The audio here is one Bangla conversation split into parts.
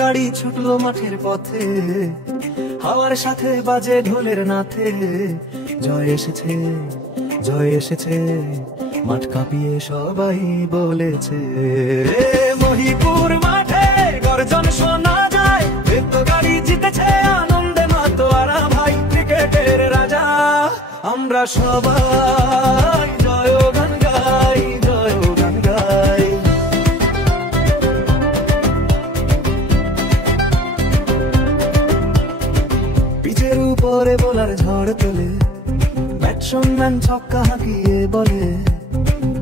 গাড়ি ছুটলো মাঠের পথে, হাওয়ার সাথে বাজে ঢোলের নাথে। জয় এসেছে, জয় এসেছে, মাঠ কাঁপিয়ে সবাই বলেছে। মহিপুর মাঠে গর্জন শোনা যায়, তো গাড়ি জিতেছে আনন্দে মাতোয়ারা ভাই। ক্রিকেটের রাজা আমরা সবাই জয় গান গাই, জয় গান গাই। পিচের উপরে বোলার ঝড় তোলে, ব্যাটসম্যান ছক্কা হাঁকিয়ে বলে,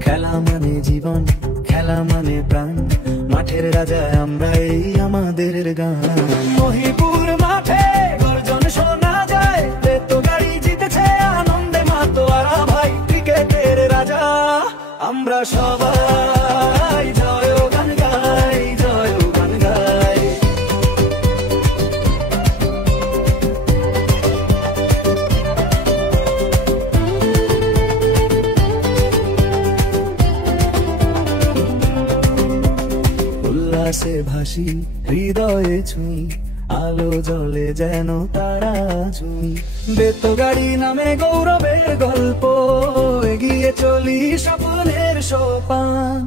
খেলা মানে জীবন, খেলা মানে প্রাণ, মাঠের রাজা আমরা এই আমাদের গান। মহিপুর মাঠে গর্জন শোনা যায়, তো গাড়ি জিতেছে আনন্দে মাতোয়ারা ভাই। ক্রিকেটের রাজা আমরা সবাই জয় গান গাই, জয় গান গাই। উল্লাসে ভাসি হৃদয়ে ছুঁই, আলো জলে যেন তারা ছুঁই। বেতগাড়ি নামে গৌরবের গল্প, এগিয়ে চলি স্বপ্নের সোপান।